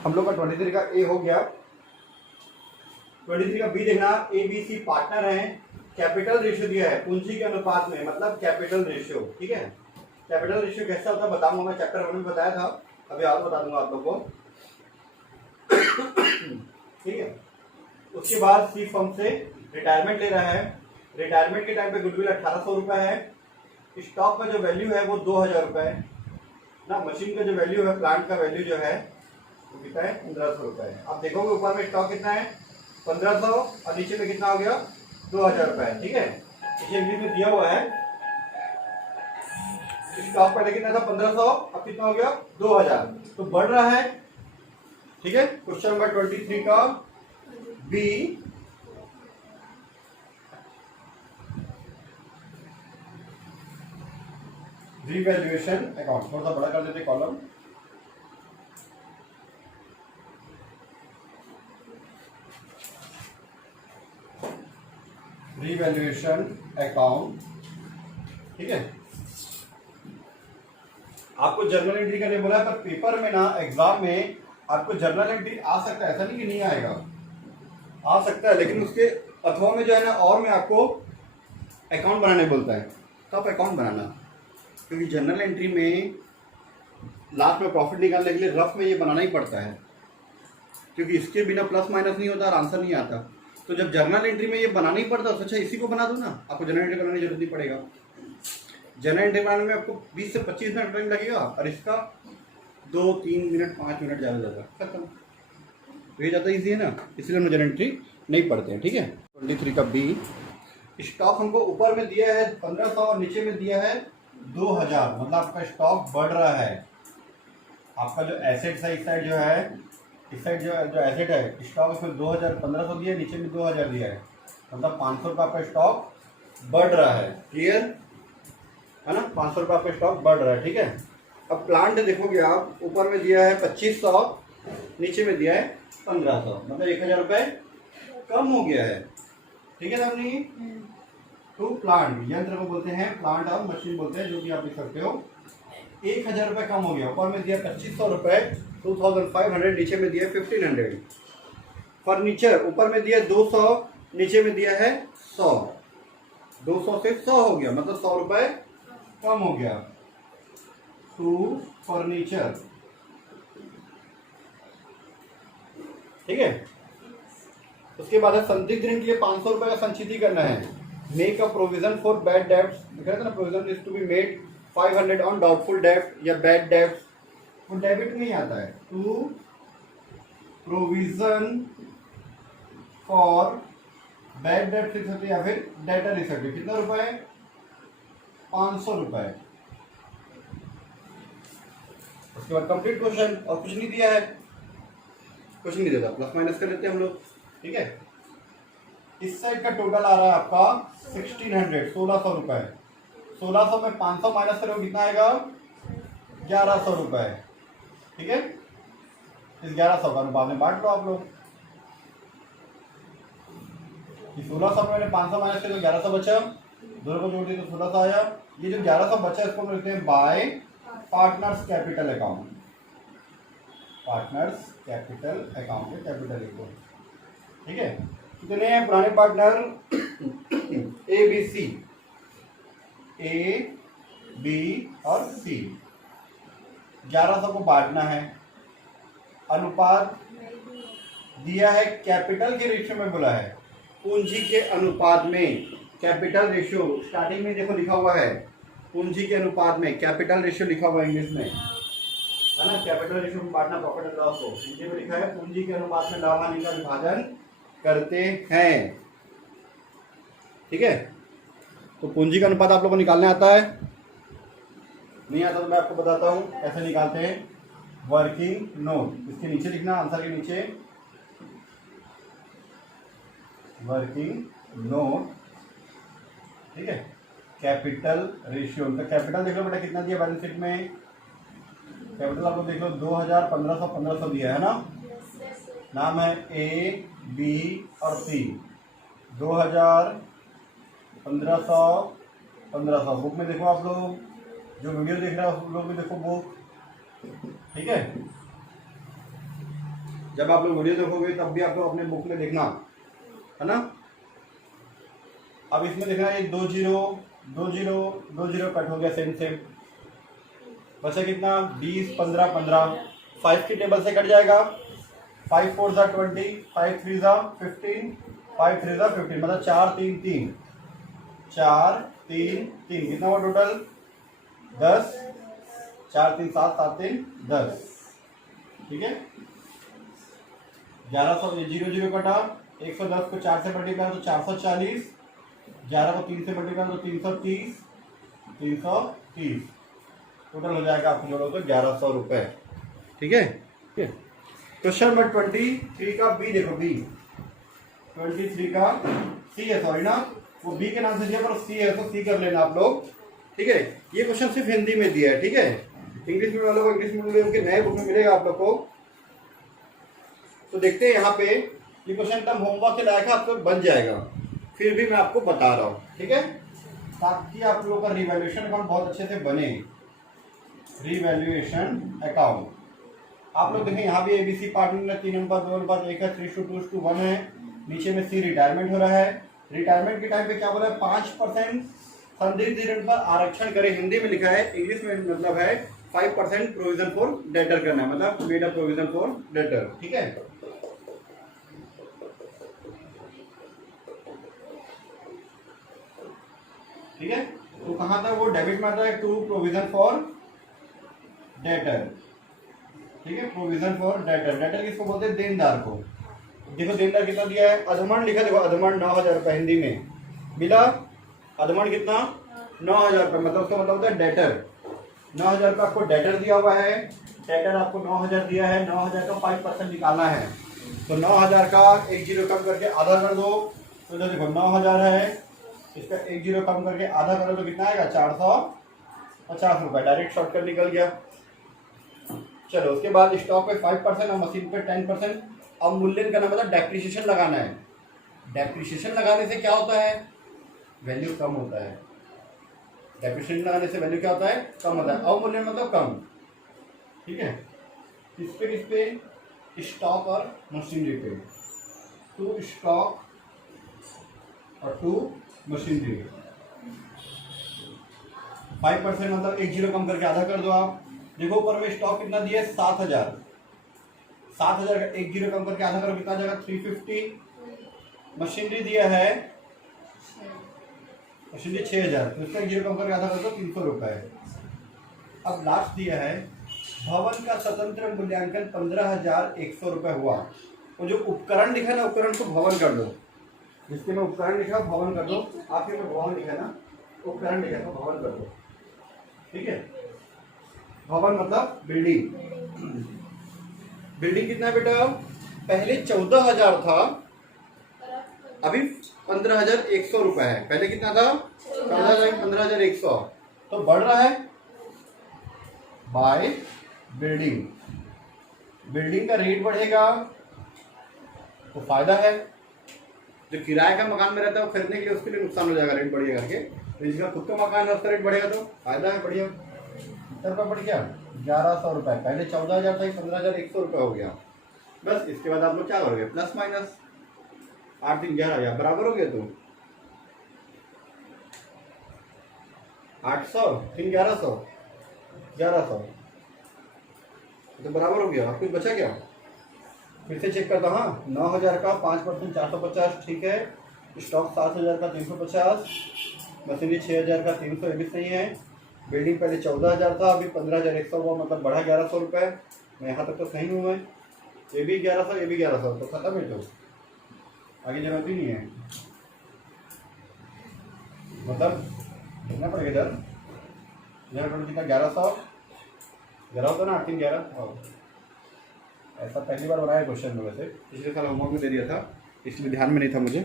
हम लोग का 23 का ए हो गया। 23 का बी देखना, ए बी सी पार्टनर हैं, कैपिटल रेशियो दिया है पूंजी के अनुपात में, मतलब कैपिटल रेशियो। ठीक है, कैपिटल रेशियो कैसा होता है बताऊंगा मैं, चैप्टर 1 में बताया था, अभी और बता दूंगा आप लोग को। ठीक है, उसके बाद सी फर्म से रिटायरमेंट ले रहा है, रिटायरमेंट के टाइम पे गुडविल 1800 रुपए है, स्टॉक का जो वैल्यू है वो 2000 रुपए है ना, मशीन का जो वैल्यू है, प्लांट का वैल्यू जो है वो कितना है 1500 रुपए है। आप देखोगे ऊपर में स्टॉक कितना है 1500 और नीचे में कितना हो गया 2000 रुपए। ठीक है, इसे इंग्लिश में दिया हुआ है, स्टॉक पहले कितना था 1500, अब कितना हो गया 2000, तो बढ़ रहा है। ठीक है, क्वेश्चन नंबर 23 का बी, रिवैल्यूएशन अकाउंट, थोड़ा सा बड़ा कर देते कॉलम। Revaluation account. ठीक है, आपको जर्नल एंट्री करने बोला है, पर पेपर में ना एग्जाम में आपको जर्नल एंट्री आ सकता है, ऐसा नहीं कि नहीं आएगा, आ सकता है, लेकिन उसके अथवा में जो है ना और में आपको अकाउंट बनाने बोलता है, तो आप अकाउंट बनाना, क्योंकि जर्नल एंट्री में लास्ट में प्रॉफिट निकालने के लिए रफ में ये बनाना ही पड़ता है, क्योंकि इसके बिना प्लस माइनस नहीं होता और आंसर नहीं आता। तो जब जर्नल एंट्री में ये बनाना ही पड़ता है, तो अच्छा इसी को बना दो ना, आपको जर्नल एंट्री बनाने की जरूरत नहीं पड़ेगा। जर्नल एंट्री बनाने में आपको 20 से 25 मिनट टाइम लगेगा और इसका 2-3 मिनट 5 मिनट ज़्यादा खत्म। तो ये ज़्यादा ईजी है ना, इसलिए हम जर्नल एंट्री नहीं पढ़ते हैं। ठीक है, 23 का बी, स्टॉक हमको ऊपर में दिया है 1500 और नीचे में दिया है 2000, मतलब आपका स्टॉक बढ़ रहा है। आपका जो एसेट्स है इस साइड जो है, इस साइड जो एसेट है स्टॉक, उसमें 2000 1500 दिया है, नीचे में 2000 दिया है, मतलब 500 रुपये आपका स्टॉक बढ़ रहा है। क्लियर है ना, 500 रुपये आपका स्टॉक बढ़ रहा है। ठीक है, अब प्लांट देखोगे आप, ऊपर में दिया है 2500, नीचे में दिया है 1500, मतलब 1000 रुपये कम हो गया है। ठीक है ना, अपनी टू प्लांट, यंत्र को बोलते हैं प्लांट और मशीन बोलते हैं, जो भी आप लिख सकते हो। 1000 रुपये कम हो गया, ऊपर में दिया 2500 रुपये 2500, नीचे में दिया 1500। फर्नीचर ऊपर में दिया 200, नीचे में दिया है 100, 200 से 100 हो गया, मतलब 100 रुपये कम हो गया। To furniture. ठीक है, उसके बाद है संदिग्ध ऋण के लिए 500 रुपये का संचिति करना है। Make a provision for bad debts, लिखा था ना, provision is to be made 500 on doubtful डेब्ट या बैड डेब्ट्स, वो डेबिट नहीं आता है। टू प्रोविजन फॉर बैड डेब्ट लिख सकते या फिर डेटर लिख सकते। कितना रुपए 500 रुपए। उसके बाद कंप्लीट क्वेश्चन, और कुछ नहीं दिया है, कुछ नहीं देता, प्लस माइनस कर लेते हैं हम लोग। ठीक है, इस साइड का टोटल आ रहा है आपका 1600, 1600 रुपए। 1600 में 500 माइनस करोगे कितना आएगा 1100 रुपए। ठीक है, इस 1100 का बाद में बांट लो आप लोग। 1600 में मैंने 500 माइनस किया तो 1100 बचा, दोनों को जोड़ दिए तो 1600 आया। ये जो 1100 बचा इसको हम लिखते हैं by partners capital account, partners capital account में कैपिटल लिखो। ठीक है, कितने हैं पुराने partner A B C, A B और सी। 1100 को बांटना है, अनुपात दिया है कैपिटल के रेशियो में बोला है, पूंजी के अनुपात में कैपिटल रेशियो, स्टार्टिंग में देखो लिखा हुआ है पूंजी के अनुपात में, कैपिटल रेशियो लिखा हुआ है इंग्लिश में, है ना। कैपिटल रेशियो में बांटना प्रॉफिट एंड लॉस को, हिंदी में लिखा है पूंजी के अनुपात में लाभ हानि का विभाजन करते हैं। ठीक है, तो पूंजी का अनुपात आप लोगों को निकालने आता है, नहीं आता तो मैं आपको बताता हूं कैसे निकालते हैं। वर्किंग नोट, इसके नीचे लिखना, आंसर के नीचे वर्किंग नोट। ठीक है, कैपिटल रेशियो, उनका कैपिटल देख लो बेटा कितना दिया बैलेंस शीट में, कैपिटल आप लोग देख लो 2000, 1500, 1500 दिया है ना। नाम है ए बी और सी, 2000, 1500, 1500। बुक में देखो आप लोग, जो वीडियो देख रहे हो उस लोग भी देखो बुक। ठीक है, जब आप लोग वीडियो देखोगे तब भी आप लोग अपने बुक में देखना, है ना। अब इसमें देखना ये 2 0 2 0 2 0 कट हो गया, सेम सेम बचा कितना 20 15 15, 5 की टेबल से कट जाएगा। 5 4 ज़ा 20, 5 3 ज़ा 15, 5 3 ज़ा 15, मतलब 4 3 3 4 3 3, कितना हुआ टोटल 10, 4 3 7 7 3 10, ठीक है। 1100 0 0 कटा, 110 को 4 से मल्टीप्लाई तो 440, 11 को 3 से मल्टीप्लाई तो 330, 330 टोटल हो जाएगा आप लोगों को 1100 रुपए, ठीक है। क्वेश्चन नंबर 23 का बी देखो, बी 23 का सी है, सॉरी ना, वो बी के नाम से दिया पर सी है तो सी कर लेना आप लोग, ठीक है। ये क्वेश्चन सिर्फ हिंदी में दिया है, ठीक है। इंग्लिश में वालों को इंग्लिश मीडियम के नए बुक में मिलेगा आप लोग को। तो देखते हैं यहाँ पे ये क्वेश्चन एकदम होमवर्क के लायक है, आपको बन जाएगा, फिर भी मैं आपको बता रहा हूँ, ठीक है, ताकि आप लोगों का रिवैल्यूएशन अकाउंट बहुत अच्छे से बने। रिवैल्यूएशन अकाउंट आप लोग देखें, यहाँ भी एबीसी पार्ट में 3 नंबर 2 नंबर 1 है, 3:2:1 है, नीचे में सी रिटायरमेंट हो रहा है। रिटायरमेंट के टाइम पे क्या बोला है, 5% संदिग्ध ऋण पर आरक्षण करें, हिंदी में लिखा है, इंग्लिश में मतलब है 5% प्रोविजन फॉर डेटर करना है, मतलब made a provision for debtor, ठीक है। ठीक है, तो कहां था वो, डेबिट में आता है टू प्रोविजन फॉर डेटर, ठीक है, प्रोविजन फॉर डेटर। डेटर किसको बोलते हैं, देनदार को। देखो देनदार कितना दिया है, अधमण लिखा, देखो अधमण 9000 रुपये हिंदी में मिला, अधमण कितना 9000 रुपये, मतलब उसका मतलब होता है डेटर। 9000 रुपये आपको डेटर दिया हुआ है, डेटर आपको 9000 दिया है, 9000 का 5% निकालना है, तो 9000 का 1 0 कम करके आधा कर दो, तो देखो 9000 है, इसका 1 0 कम करके आधा करो तो कितना आएगा 450 रुपये, डायरेक्ट शॉर्टकट निकल गया। चलो उसके बाद स्टॉक पे 5% और मशीन पे 10%। अब मूल्यांकन करना मतलब डेप्रिसिएशन लगाना है। डेप्रिसिएशन लगाने से क्या होता है, वैल्यू कम होता है। डेप्रिसिएशन लगाने से वैल्यू क्या होता है, कम होता है। अवमूल्यन मतलब कम, ठीक है। किस पे, स्टॉक और मशीनरी पे, टू स्टॉक और टू मशीनरी। 5% मतलब 1 0 कम करके आधा कर दो आप। देखो ऊपर में स्टॉक कितना दिया है 7000, 7000 का 1 0 कम करके आधा करो कितना जाएगा 350। मशीनरी दिया है, मशीनरी 6000, तो इसका 1 0 कम करके आधा कर दो 300 रुपए। अब लास्ट दिया है भवन का स्वतंत्र मूल्यांकन 15100 रुपये हुआ। वो जो उपकरण लिखा ना, उपकरण को भवन कर दो, जिसके में उपकरण लिखा भवन कर दो, आपके में भवन लिखा ना, उपकरण लिखा तो भवन कर दो, ठीक है। भवन मतलब बिल्डिंग। बिल्डिंग कितना है बेटा, पहले 14000 था, अभी 15100 रुपए है। पहले कितना था 15100, तो बढ़ रहा है बाय बिल्डिंग। बिल्डिंग का रेट बढ़ेगा तो फायदा है, जो किराए का मकान में रहता है वो खरीदने के लिए उसके लिए नुकसान हो जाएगा रेट बढ़ेगा करके, तो इसका खुद का मकान है उसका रेट बढ़ेगा तो फायदा है, बढ़िया। कितना रुपये बढ़ गया 1100 रुपये, पहले 14000 था 15100 रुपये हो गया। बस इसके बाद आप लोग क्या करोगे, प्लस माइनस 8 3 11 या बराबर हो गया, तो 800 3 1100 1100 तो बराबर हो गया। आपको बचा क्या, फिर से चेक करता, हाँ 9000 का 5% 450, ठीक है। स्टॉक 7000 का 350, मशीनरी 6000 का 300, ये भी सही है। बिल्डिंग पहले 14000 था, अभी 15100 हुआ, मतलब बढ़ा 1100 रुपये। मैं यहाँ तक तो सही हूँ मैं, ये भी 1100 ये भी 1100, तो खत्म है, तो आगे जरूरत ही नहीं है। मतलब कितना पड़ेगा इधर, कितना 1100 होता ना, 8 3 11। ऐसा पहली बार बनाया क्वेश्चन में, वैसे पिछले साल होमवर्क में दे दिया था इसलिए ध्यान में नहीं था मुझे।